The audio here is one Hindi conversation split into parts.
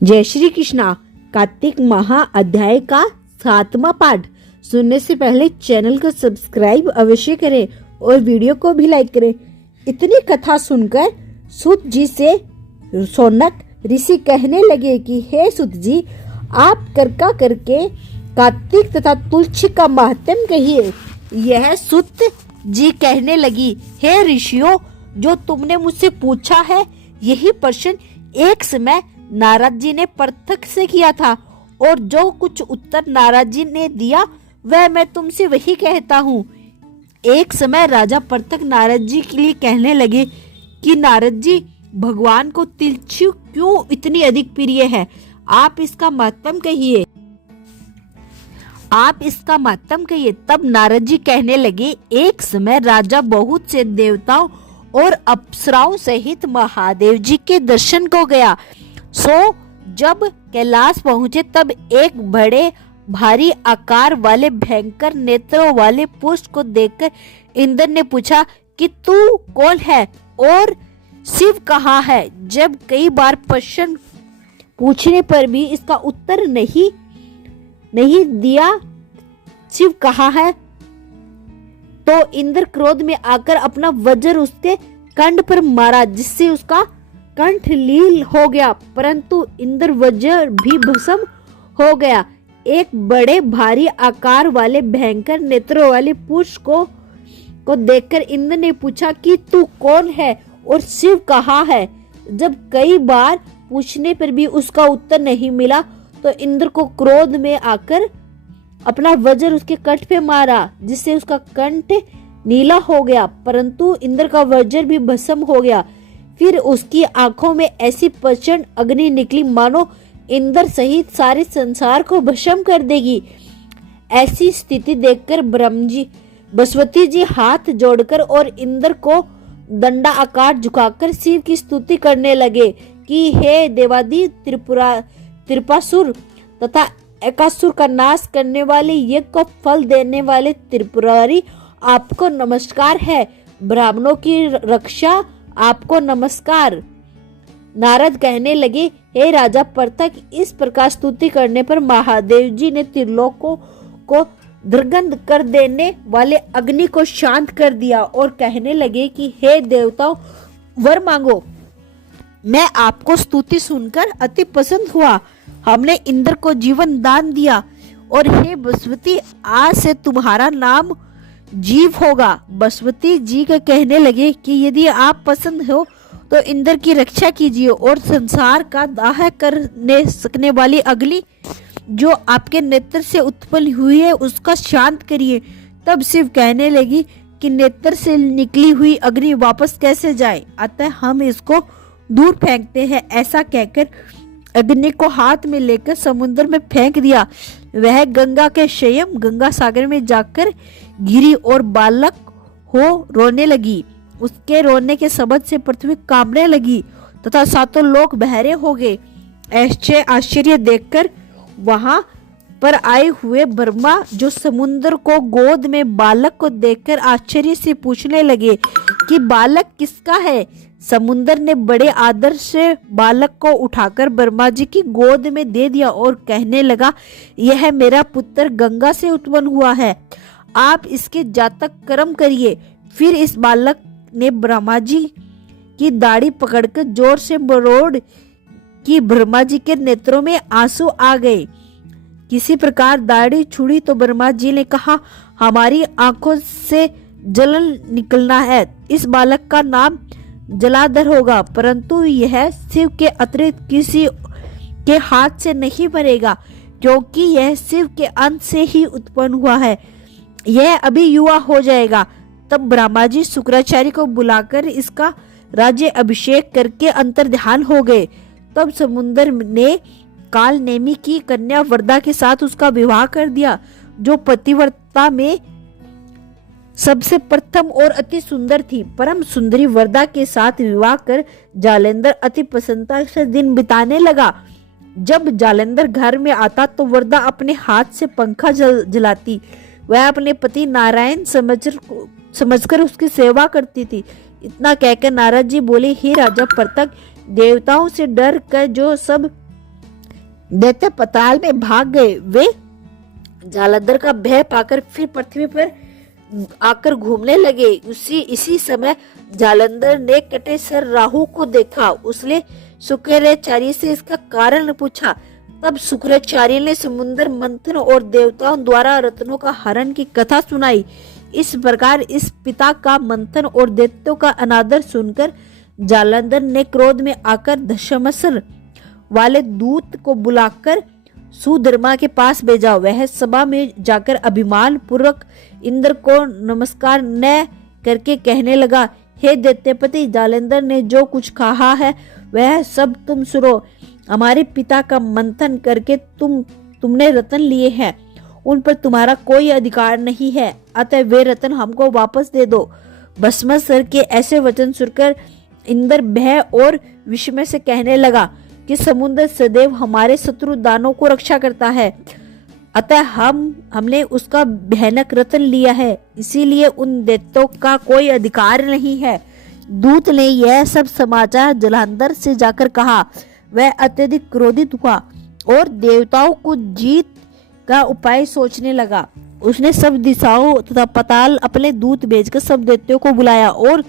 जय श्री कृष्णा। कार्तिक महा अध्याय का 7वां पाठ सुनने से पहले चैनल को सब्सक्राइब अवश्य करें और वीडियो को भी लाइक करें। इतनी कथा सुनकर सूत जी से शौनक ऋषि कहने लगे कि हे सूत जी, आप कृपा करके कार्तिक तथा तुलसी का महात्म्य कहिए। यह सूत जी कहने लगी, हे ऋषियों, जो तुमने मुझसे पूछा है यही प्रश्न एक समय नारद जी ने पृथक से किया था, और जो कुछ उत्तर नारद जी ने दिया वह मैं तुमसे वही कहता हूँ। एक समय राजा पृथक नारद जी के लिए कहने लगे कि नारद जी, भगवान को तुलसी क्यों इतनी अधिक प्रिय है, आप इसका महत्व कहिए। तब नारद जी कहने लगे, एक समय राजा बहुत से देवताओं और अप्सराओं सहित महादेव जी के दर्शन को गया। जब कैलाश पहुंचे तब एक बड़े भारी आकार वाले भयंकर नेत्रों वाले पुरुष को देखकर इंद्र ने पूछा कि तू कौन है और शिव कहाँ है। जब कई बार प्रश्न पूछने पर भी इसका उत्तर नहीं दिया, शिव कहाँ है, तो इंद्र क्रोध में आकर अपना वज्र उसके कंठ पर मारा, जिससे उसका कंठ लील हो गया, परंतु इंद्र वज्र भी भस्म हो गया। एक बड़े भारी आकार वाले भयंकर नेत्रों वाले पुरुष को देखकर इंद्र ने पूछा कि तू कौन है और शिव कहाँ है। जब कई बार पूछने पर भी उसका उत्तर नहीं मिला, तो इंद्र को क्रोध में आकर अपना वज्र उसके कंठ पे मारा, जिससे उसका कंठ नीला हो गया, परंतु इंद्र का वज्र भी भस्म हो गया। फिर उसकी आंखों में ऐसी प्रचंड अग्नि निकली मानो इंद्र सहित सारे संसार को भस्म कर देगी। ऐसी स्थिति देखकर बृहस्पति जी हाथ जोड़कर और इंद्र को दंडा आकार झुकाकर शिव की स्तुति करने लगे कि हे देवादि त्रिपुरासुर तथा एकासुर का नाश करने वाले, यज्ञ को फल देने वाले त्रिपुरारी, आपको नमस्कार है। ब्राह्मणों की रक्षा, आपको नमस्कार। नारद कहने लगे, हे राजा पृथक, इस प्रकार स्तुति करने पर महादेव जी ने त्रिलोकों को दुर्गंध कर देने वाले अग्नि को शांत कर दिया और कहने लगे कि हे देवताओं, वर मांगो। मैं आपको स्तुति सुनकर अति प्रसन्न हुआ। हमने इंद्र को जीवन दान दिया, और हे बृहस्पति, आज से तुम्हारा नाम जीव होगा। बृहस्पति जी का कहने लगे कि यदि आप पसंद हो तो इंद्र की रक्षा कीजिए और संसार का दाह करने सकने वाली अग्नि जो आपके नेत्र से उत्पन्न हुई है उसका शांत करिए। तब शिव कहने लगी कि नेत्र से निकली हुई अग्नि वापस कैसे जाए, अतः हम इसको दूर फेंकते हैं। ऐसा कहकर अग्नि को हाथ में लेकर समुद्र में फेंक दिया। वह गंगा के स्वयं गंगा सागर में जाकर गिरी और बालक हो रोने लगी। उसके रोने के शब्द से पृथ्वी कांपने लगी तथा सातों लोग बहरे हो गए। ऐसे आश्चर्य देखकर वहां पर आए हुए ब्रह्मा, जो समुद्र को गोद में बालक को देखकर आश्चर्य से पूछने लगे कि बालक किसका है। समुद्र ने बड़े आदर से बालक को उठाकर ब्रह्मा जी की गोद में दे दिया और कहने लगा, यह मेरा पुत्र गंगा से उत्पन्न हुआ है, आप इसके जातक कर्म करिए। फिर इस बालक ने ब्रह्मा जी की दाढ़ी पकड़कर जोर से मरोड़ कि ब्रह्मा जी के नेत्रों में आंसू आ गए। किसी प्रकार दाढ़ी छुड़ी तो ब्रह्मा जी ने कहा, हमारी आंखों से जलन निकलना है। इस बालक का नाम जलाधर होगा, परंतु यह शिव के अतिरिक्त किसी के हाथ से नहीं मरेगा, क्योंकि यह शिव के अंश से ही उत्पन्न हुआ है। यह अभी युवा हो जाएगा। तब ब्रह्मा जी शुक्राचार्य को बुलाकर इसका राज्य अभिषेक करके अंतर्ध्यान हो गए। तब समुद्र ने काल नेमी की कन्या वरदा के साथ उसका विवाह कर दिया, जो पतिव्रता में सबसे प्रथम और अति सुंदर थी। परम सुंदरी वरदा के साथ विवाह कर जालेंद्र अति प्रसन्नता से दिन बिताने लगा। जब जालेंद्र घर में आता तो वरदा अपने हाथ से पंखा जलाती। वह अपने पति नारायण समझकर उसकी सेवा करती थी। इतना कहकर नारद जी बोले, हे राजा पृथक, देवताओं से डर कर जो सब दैत्य पताल में भाग गए। वे जालंधर का भय पाकर फिर पृथ्वी पर आकर घूमने लगे। इसी समय जालंधर ने कटे सर राहु को देखा। उसने शुक्राचार्य से इसका कारण पूछा। तब शुक्राचार्य ने समुद्र मंथन और देवताओं द्वारा रत्नों का हरण की कथा सुनाई। इस प्रकार इस पिता का मंथन और दैत्यों का अनादर सुनकर जालंधर ने क्रोध में आकर दशमसर वाले दूत को बुलाकर सुधर्मा के पास भेजा। वह सभा में जाकर अभिमान पूर्वक इंद्र को नमस्कार न करके कहने लगा, हे दैत्यपति, जालंधर ने जो कुछ कहा है वह सब तुम सुनो। हमारे पिता का मंथन करके तुमने रतन लिए हैं, उन पर तुम्हारा कोई अधिकार नहीं है, अतः वे रतन हमको वापस दे दो। भस्मासुर के ऐसे वचन सुनकर इंद्र भय और विस्मय से कहने लगा कि समुद्र सदैव हमारे शत्रु दानों को रक्षा करता है, अतः हमने उसका भयानक रतन लिया है, इसीलिए उन दैत्यों का कोई अधिकार नहीं है। दूत ने यह सब समाचार जालंधर से जाकर कहा। वह अत्यधिक क्रोधित हुआ और देवताओं को जीत का उपाय सोचने लगा। उसने सब दिशाओं तथा पताल अपने दूत भेजकर सब दैत्यों को बुलाया और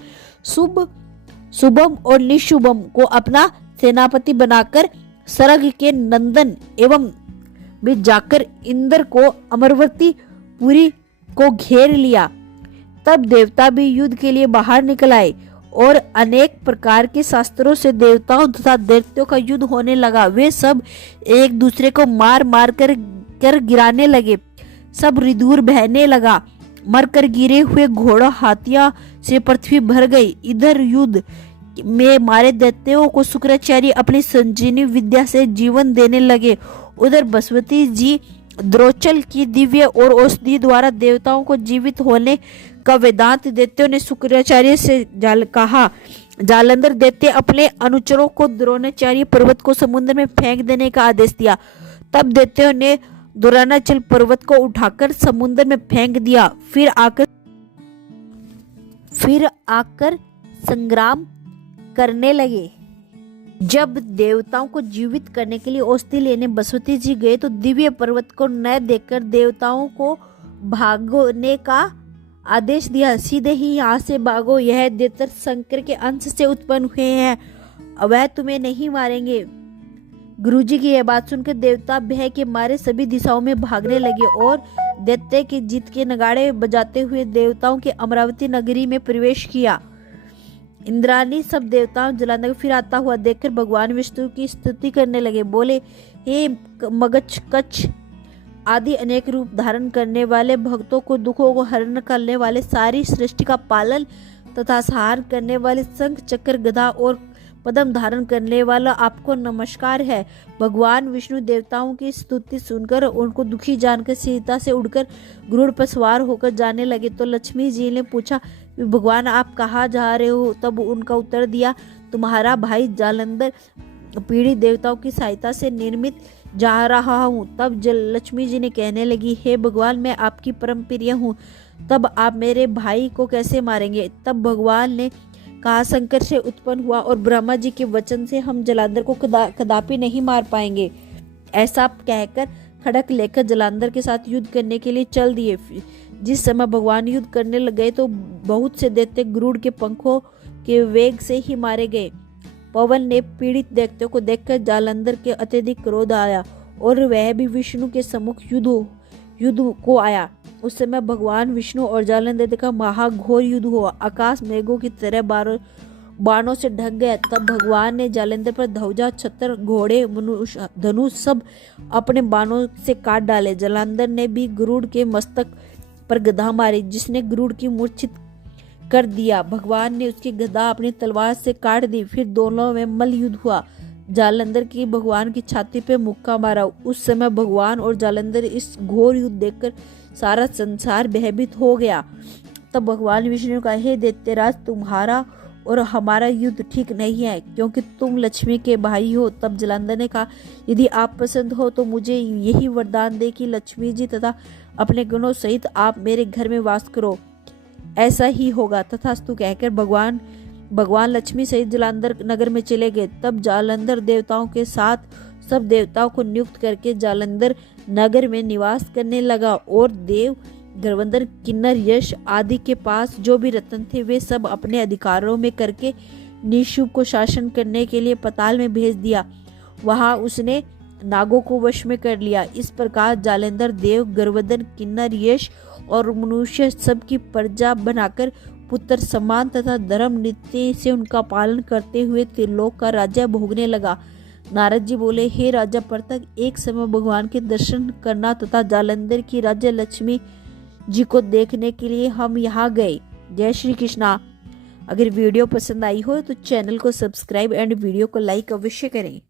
शुभम और निशुभम को अपना सेनापति बनाकर सरग के नंदन एवं भी जाकर इंद्र को अमरवती पुरी को घेर लिया। तब देवता भी युद्ध के लिए बाहर निकल आए और अनेक प्रकार के शास्त्रों से देवताओं तथा दैत्यों का युद्ध होने लगा। वे सब एक दूसरे को मार मार कर गिराने लगे। सब रिदूर बहने लगा। मरकर गिरे हुए घोड़ा हाथियों से पृथ्वी भर गई। इधर युद्ध में मारे दैत्यों को शुक्राचार्य अपनी संजीवनी विद्या से जीवन देने लगे। उधर बसवती जी द्रोचल की दिव्य और औषधि द्वारा देवताओं को जीवित होने का वेदांत दैत्यों ने शुक्राचार्य से कहा। जालंधर दैत्य अपने अनुचरों को द्रोणाचार्य पर्वत को समुद्र में फेंक देने का आदेश दिया। तब दैत्यों ने द्रोणाचल पर्वत को उठाकर समुद्र में फेंक दिया। फिर आकर संग्राम करने लगे। जब देवताओं को जीवित करने के लिए औषधि लेने बसवती जी गए तो दिव्य पर्वत को न देखकर देवताओं को भागने का आदेश दिया। सीधे ही यहाँ से भागो, यह दैत्य शंकर के अंश से उत्पन्न हुए हैं, वह तुम्हें नहीं मारेंगे। गुरुजी की यह बात सुनकर देवता भय के मारे सभी दिशाओं में भागने लगे और दैत्य की जीत के नगाड़े बजाते हुए देवताओं के अमरावती नगरी में प्रवेश किया। इंद्राणी सब देवताओं जालंधर फिर आता हुआ देखकर भगवान विष्णु की स्तुति करने लगे। बोले, हे मगच कच्छ आदि अनेक रूप धारण करने वाले, भक्तों को दुखों को हरण करने वाले, सारी सृष्टि का पालन तथा संहार करने वाले, शंख चक्र गदा और पद्म धारण करने वाला, आपको नमस्कार है। भगवान विष्णु देवताओं की स्तुति सुनकर उनको दुखी जानकर सीता से उड़कर गरुड़ पर सवार होकर जाने लगे। तो लक्ष्मी जी ने पूछा, भगवान आप कहाँ जा रहे हो? तब उनका उत्तर दिया, तुम्हारा भाई जालंधर पीढ़ी देवताओं की सहायता से निर्मित जा रहा हूँ। तब लक्ष्मी जी ने कहने लगी, हे भगवान, मैं आपकी परम प्रिय हूँ, तब आप मेरे भाई को कैसे मारेंगे? तब भगवान ने कहा, शंकर से उत्पन्न हुआ और ब्रह्मा जी के वचन से हम जालंधर को कदापि नहीं मार पाएंगे। ऐसा कहकर खड़क लेकर जालंधर के साथ युद्ध करने के लिए चल दिए। जिस समय भगवान युद्ध करने लग गए तो बहुत से दैत्य गरुड़ के पंखों के वेग से ही मारे गए। पवन ने पीड़ित दैत्यों को देखकर जालंधर के अत्यधिक क्रोध आया और वह भी विष्णु के सम्मुख युद्ध को आया। उस समय भगवान विष्णु और जालंधर का महाघोर युद्ध हुआ। आकाश मेघों की तरह बाणों से ढक गया। तब भगवान ने जालंधर पर ध्वजा, छत्र, घोड़े, धनुष सब अपने बाणों से काट डाले। जालंधर ने भी गरुड़ के मस्तक पर गदा मारी, जिसने गरुड़ की मूर्छित कर दिया। भगवान ने उसकी गदा अपनी तलवार से काट दी। फिर दोनों में मल्ल युद्ध हुआ। जालंधर की भगवान की छाती पे मुक्का मारा। उस समय भगवान और जालंधर इस घोर युद्ध देखकर सारा संसार भयभीत हो गया। तब भगवान विष्णु ने कहा, हे दैत्यराज, तुम्हारा और हमारा युद्ध ठीक नहीं है, क्योंकि तुम लक्ष्मी के भाई हो। तब जालंधर ने कहा, यदि आप पसंद हो तो मुझे यही वरदान दे कि लक्ष्मी जी तथा अपने गणों सहित आप मेरे घर में वास करो। ऐसा ही होगा। तथास्तु कहकर भगवान लक्ष्मी सहित जालंधर नगर में चले गए। तब जालंधर देवताओं के साथ सब देवताओं को नियुक्त करके जालंधर नगर में निवास करने लगा और देव गर्वंदर किन्नर यश आदि के पास जो भी रत्न थे वे सब अपने अधिकारों में करके निशुभ को शासन करने के लिए पाताल में भेज दिया। वहां उसने नागों को वश में कर लिया। इस प्रकार जालंधर देव गर्वंदर किन्नर यश और मनुष्य सब की प्रजा बनाकर पुत्र समान तथा धर्म नीति से उनका पालन करते हुए त्रिलोक का राज्य भोगने लगा। नारद जी बोले, हे राजा पर्तक, एक समय भगवान के दर्शन करना तथा जालंधर की राज्य लक्ष्मी जी को देखने के लिए हम यहाँ गए। जय श्री कृष्णा। अगर वीडियो पसंद आई हो तो चैनल को सब्सक्राइब एंड वीडियो को लाइक अवश्य करें।